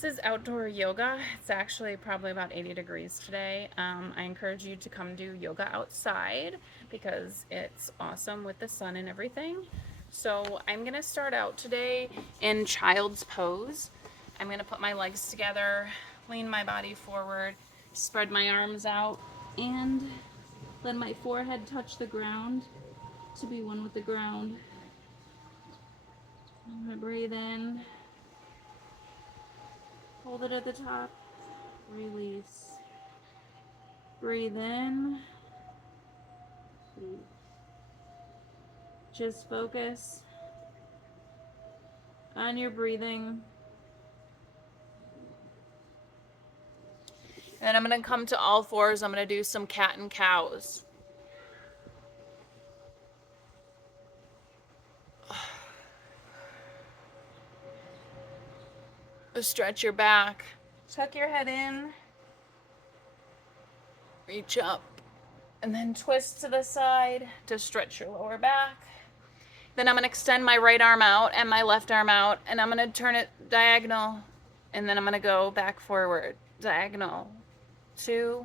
This is outdoor yoga. It's actually probably about 80 degrees today. I encourage you to come do yoga outside because it's awesome with the sun and everything. So I'm going to start out today in child's pose. I'm going to put my legs together, lean my body forward, spread my arms out, and let my forehead touch the ground to be one with the ground. I'm going to breathe in, hold it at the top, release. Breathe in. Just focus on your breathing. And I'm going to come to all fours. I'm going to do some cat and cows. Stretch your back. Tuck your head in. Reach up. And then twist to the side to stretch your lower back. Then I'm going to extend my right arm out and my left arm out. And I'm going to turn it diagonal. And then I'm going to go back forward. Diagonal. 2,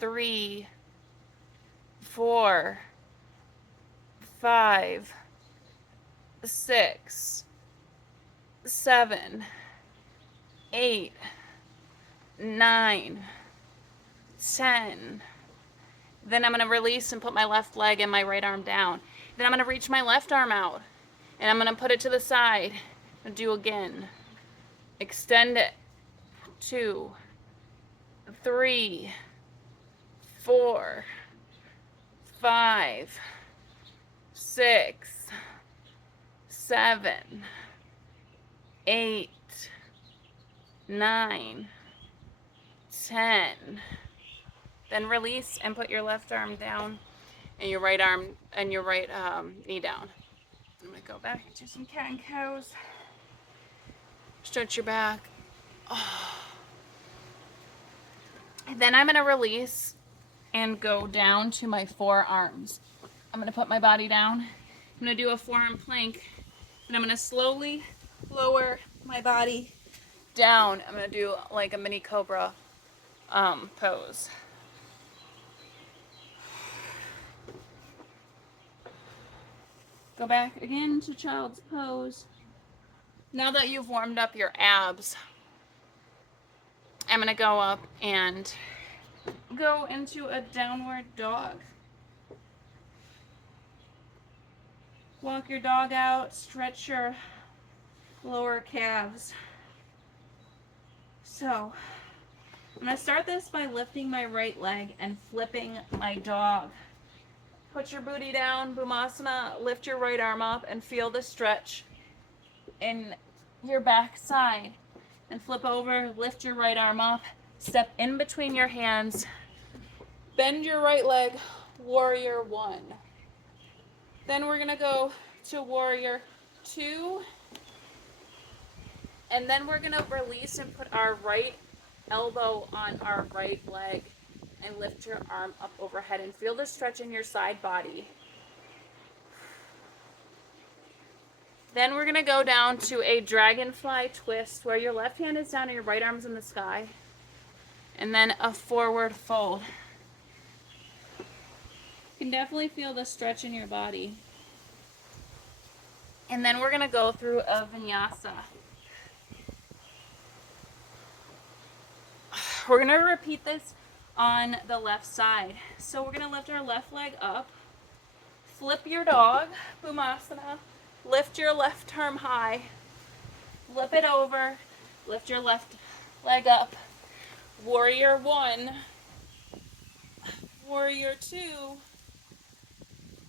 3, 4, 5, 6, 7, 8, 9, 10. Then I'm going to release and put my left leg and my right arm down. Then I'm going to reach my left arm out and I'm going to put it to the side and do again. Extend it. 2, 3, 4, 5, 6, 7, 8, 9, 10. Then release and put your left arm down and your right arm and your right knee down. I'm going to go back and do some cat and cows. Stretch your back. Oh. Then I'm going to release and go down to my forearms. I'm going to put my body down. I'm going to do a forearm plank. And I'm going to slowly lower my body down. I'm going to do like a mini cobra pose. Go back again to child's pose. Now that you've warmed up your abs, I'm going to go up and go into a downward dog. Walk your dog out, stretch your lower calves. So, I'm going to start this by lifting my right leg and flipping my dog. Put your booty down, Bhumasana, lift your right arm up and feel the stretch in your back side. And flip over, lift your right arm up, step in between your hands, bend your right leg, warrior 1. Then we're going to go to warrior 2. And then we're going to release and put our right elbow on our right leg and lift your arm up overhead and feel the stretch in your side body. Then we're going to go down to a dragonfly twist where your left hand is down and your right arm's in the sky. And then a forward fold. You can definitely feel the stretch in your body. And then we're going to go through a vinyasa. We're going to repeat this on the left side. So we're going to lift our left leg up, flip your dog, Bhumasana, lift your left arm high, flip it over, lift your left leg up, warrior 1, warrior 2,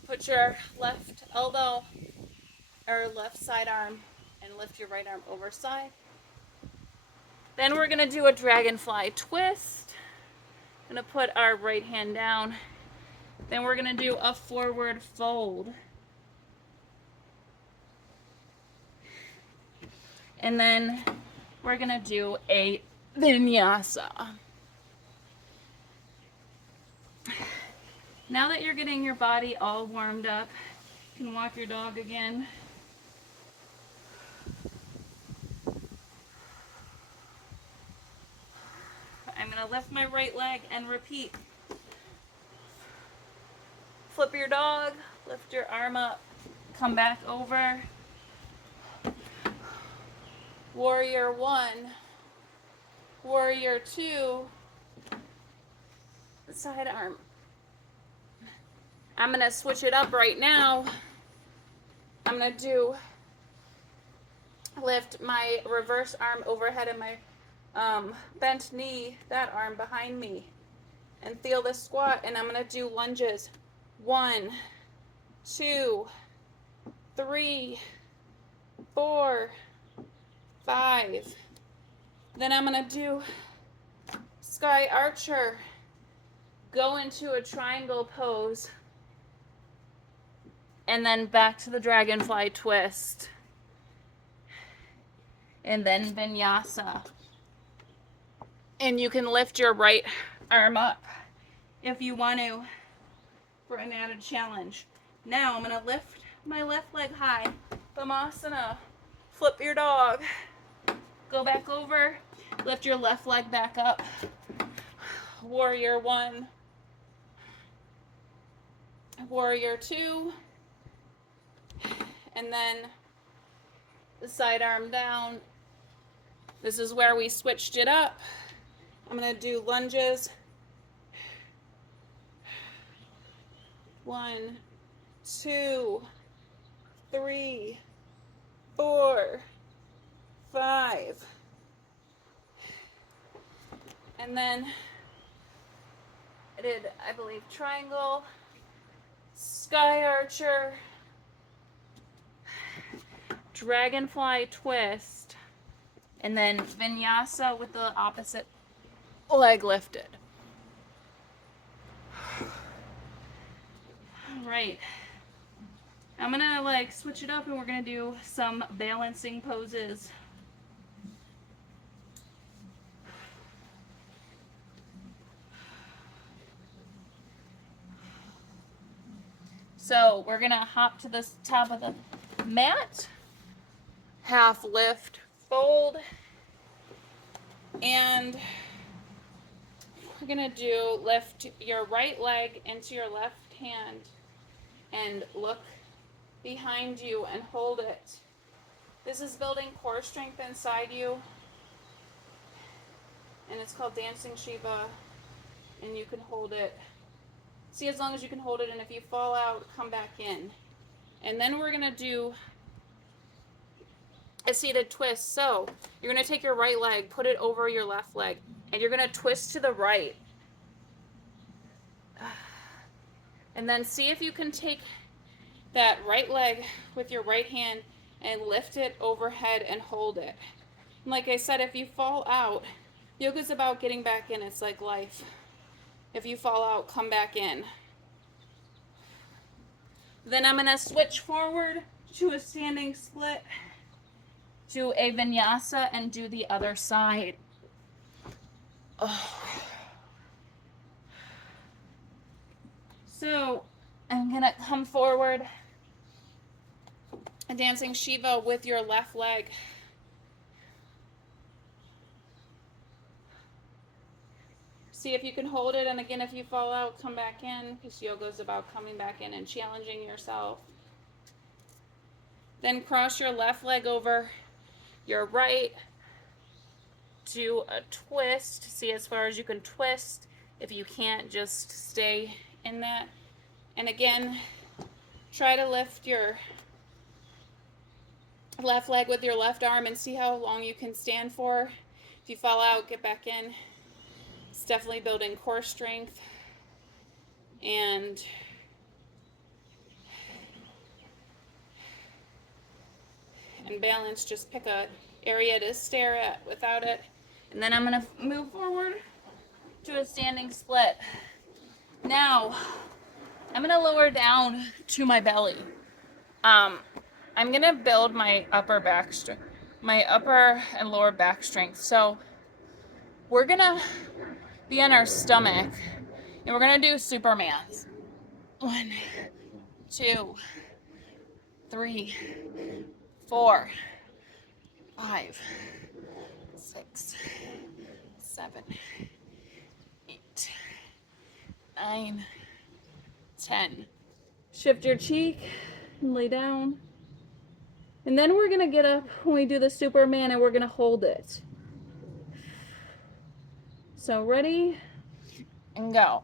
put your left elbow or left side arm and lift your right arm over side. Then we're going to do a dragonfly twist. I'm going to put our right hand down. Then we're going to do a forward fold. And then we're going to do a vinyasa. Now that you're getting your body all warmed up, you can walk your dog again. gonna lift my right leg and repeat. Flip your dog, lift your arm up, come back over. Warrior 1, warrior 2, side arm. I'm gonna switch it up right now. I'm gonna lift my reverse arm overhead and my bent knee, that arm behind me, and feel the squat. And I'm gonna do lunges. 1, 2, 3, 4, 5. Then I'm gonna do sky archer. Go into a triangle pose. And then back to the dragonfly twist. And then vinyasa. And you can lift your right arm up if you want to for an added challenge. Now I'm going to lift my left leg high. Bamasana. Flip your dog. Go back over. Lift your left leg back up. Warrior 1. Warrior 2. And then the side arm down. This is where we switched it up. I'm going to do lunges. 1, 2, 3, 4, 5. And then I did, I believe, triangle, sky archer, dragonfly twist, and then vinyasa with the opposite leg lifted. All right. I'm gonna switch it up and we're gonna do some balancing poses. So we're gonna hop to the top of the mat, half lift, fold, and we're gonna lift your right leg into your left hand and look behind you and hold it. This is building core strength inside you, and it's called Dancing Shiva, and you can hold it. See, as long as you can hold it, and if you fall out, come back in. And then we're gonna do a seated twist. So you're gonna take your right leg, put it over your left leg, and you're gonna twist to the right. And then see if you can take that right leg with your right hand and lift it overhead and hold it. And like I said, if you fall out, yoga's about getting back in. It's like life. If you fall out, come back in. Then I'm going to switch forward to a standing split, to a vinyasa, and do the other side. Oh. So I'm going to come forward, a dancing Shiva with your left leg. See if you can hold it, and again, if you fall out, come back in, because yoga is about coming back in and challenging yourself. Then cross your left leg over your right. Do a twist. See as far as you can twist. If you can't, just stay in that. And again, try to lift your left leg with your left arm and see how long you can stand for. If you fall out, get back in. It's definitely building core strength and balance. Just pick a area to stare at without it. And then I'm going to move forward to a standing split. Now, I'm going to lower down to my belly. I'm going to build my upper and lower back strength. So we're going to be on our stomach, and we're gonna do Supermans. 1, 2, 3, 4, 5, 6, 7, 9, 10. Shift your cheek and lay down. And then we're going to get up when we do the Superman and we're going to hold it. So ready and go.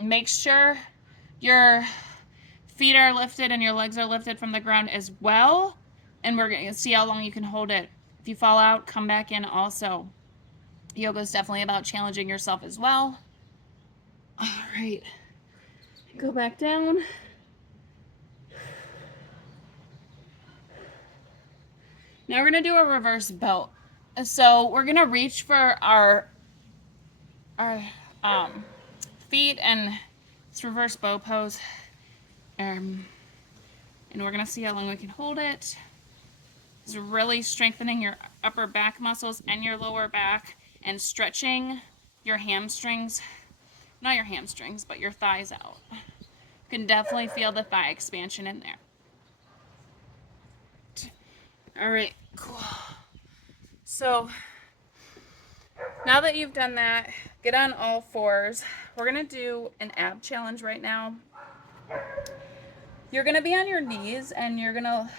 Make sure your feet are lifted and your legs are lifted from the ground as well. And we're going to see how long you can hold it. If you fall out, come back in also. Yoga is definitely about challenging yourself as well. All right. Go back down. Now we're going to do a reverse boat. So we're going to reach for our feet, and it's reverse bow pose. And we're going to see how long we can hold it. It's really strengthening your upper back muscles and your lower back and stretching your hamstrings. Not your hamstrings, but your thighs out. You can definitely feel the thigh expansion in there. All right, cool. So now that you've done that, get on all fours. We're gonna do an ab challenge right now. You're gonna be on your knees and you're gonna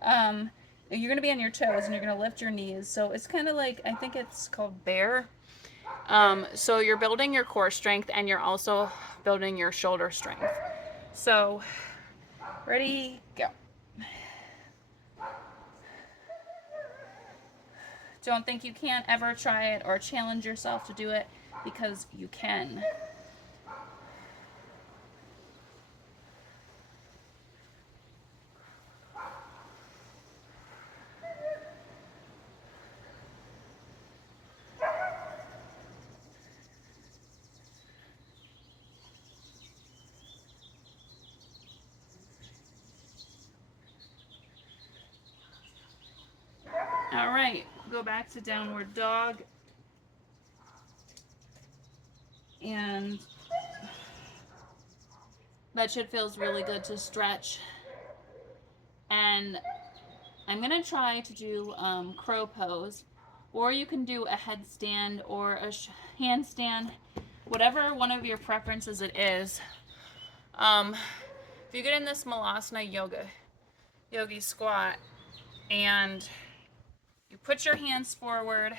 be on your toes and you're gonna lift your knees. So it's kind of like, I think it's called bear. So you're building your core strength and you're also building your shoulder strength. So ready, go. Don't think you can't ever try it or challenge yourself to do it, because you can. All right, go back to downward dog. And that shit feels really good to stretch. And I'm gonna try to do crow pose, or you can do a headstand or a handstand, whatever one of your preferences it is. If you get in this malasana yogi squat, and you put your hands forward,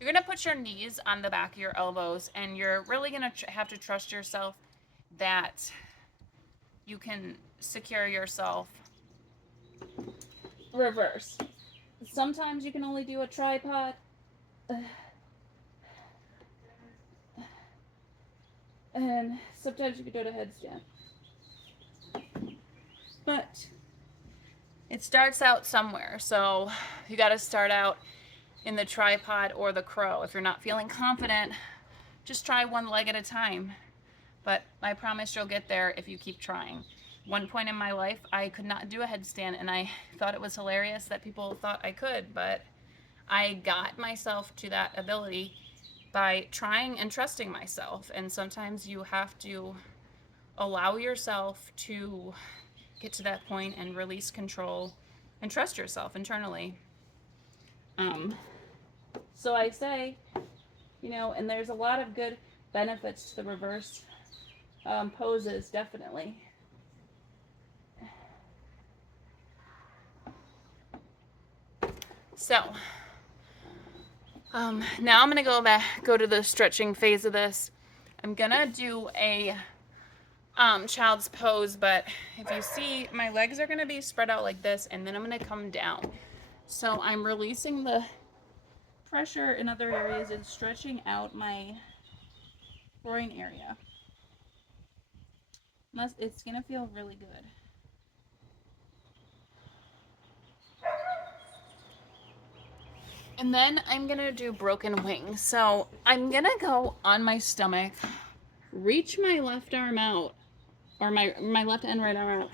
you're gonna put your knees on the back of your elbows, and you're really gonna have to trust yourself that you can secure yourself. Reverse. Sometimes you can only do a tripod. And sometimes you can do it a headstand. But it starts out somewhere. So you got to start out in the tripod or the crow. If you're not feeling confident, just try one leg at a time. But I promise you'll get there if you keep trying. One point in my life, I could not do a headstand, and I thought it was hilarious that people thought I could, but I got myself to that ability by trying and trusting myself. And sometimes you have to allow yourself to get to that point and release control and trust yourself internally. So I say, and there's a lot of good benefits to the reverse poses, definitely. So now I'm gonna go to the stretching phase of this. I'm gonna do a child's pose, but if you see, my legs are gonna be spread out like this, and then I'm gonna come down. So I'm releasing the pressure in other areas and stretching out my groin area. It's gonna feel really good. And then I'm gonna do broken wings. So I'm gonna go on my stomach, reach my left arm out, or my left and right arm out,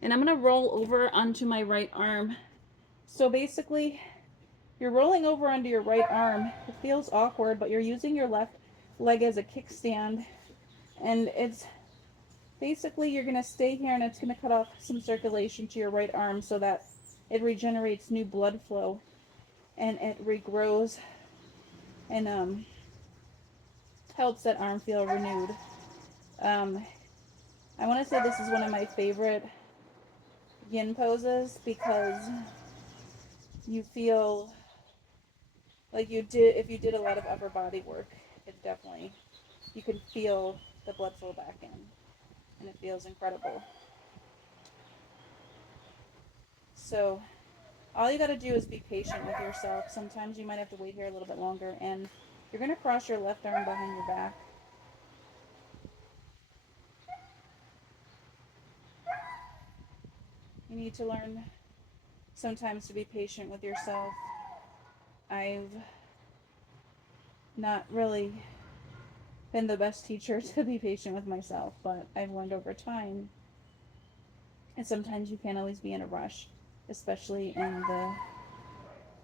and I'm gonna roll over onto my right arm. So basically, you're rolling over onto your right arm. It feels awkward, but you're using your left leg as a kickstand, and it's basically, you're gonna stay here, and it's gonna cut off some circulation to your right arm so that it regenerates new blood flow, and it regrows and helps that arm feel renewed. I want to say this is one of my favorite yin poses because you feel like if you did a lot of upper body work, it definitely, you can feel the blood flow back in, and it feels incredible. So all you got to do is be patient with yourself. Sometimes you might have to wait here a little bit longer, and you're going to cross your left arm behind your back. You need to learn sometimes to be patient with yourself. I've not really been the best teacher to be patient with myself, but I've learned over time. And sometimes you can't always be in a rush, especially in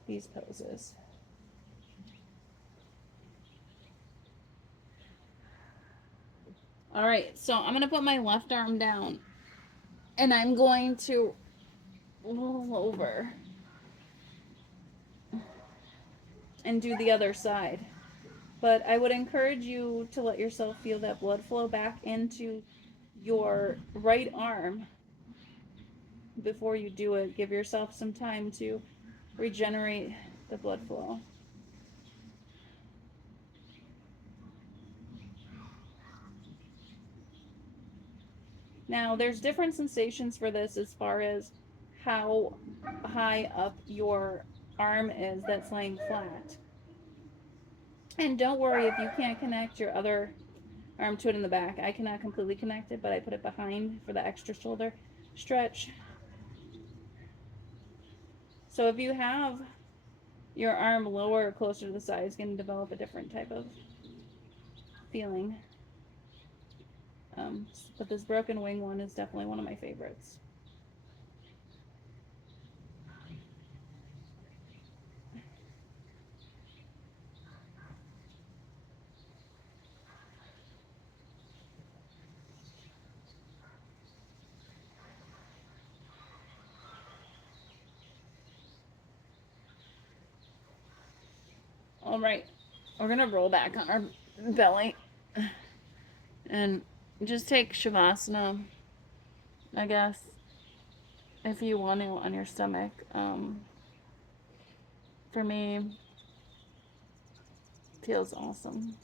these poses. All right, so I'm going to put my left arm down, and I'm going to roll over and do the other side. But I would encourage you to let yourself feel that blood flow back into your right arm before you do it. Give yourself some time to regenerate the blood flow. Now, there's different sensations for this as far as how high up your arm is that's laying flat. And don't worry if you can't connect your other arm to it in the back. I cannot completely connect it, but I put it behind for the extra shoulder stretch. So if you have your arm lower or closer to the side, it's going to develop a different type of feeling. But this broken wing one is definitely one of my favorites. All right, we're gonna roll back on our belly and just take Shavasana, I guess, if you want to, on your stomach. For me, feels awesome.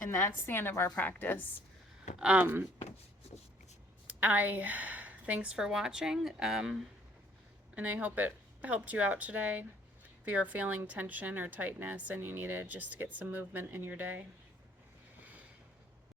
And that's the end of our practice. Thanks for watching, and I hope it helped you out today. If you're feeling tension or tightness and you needed just to get some movement in your day.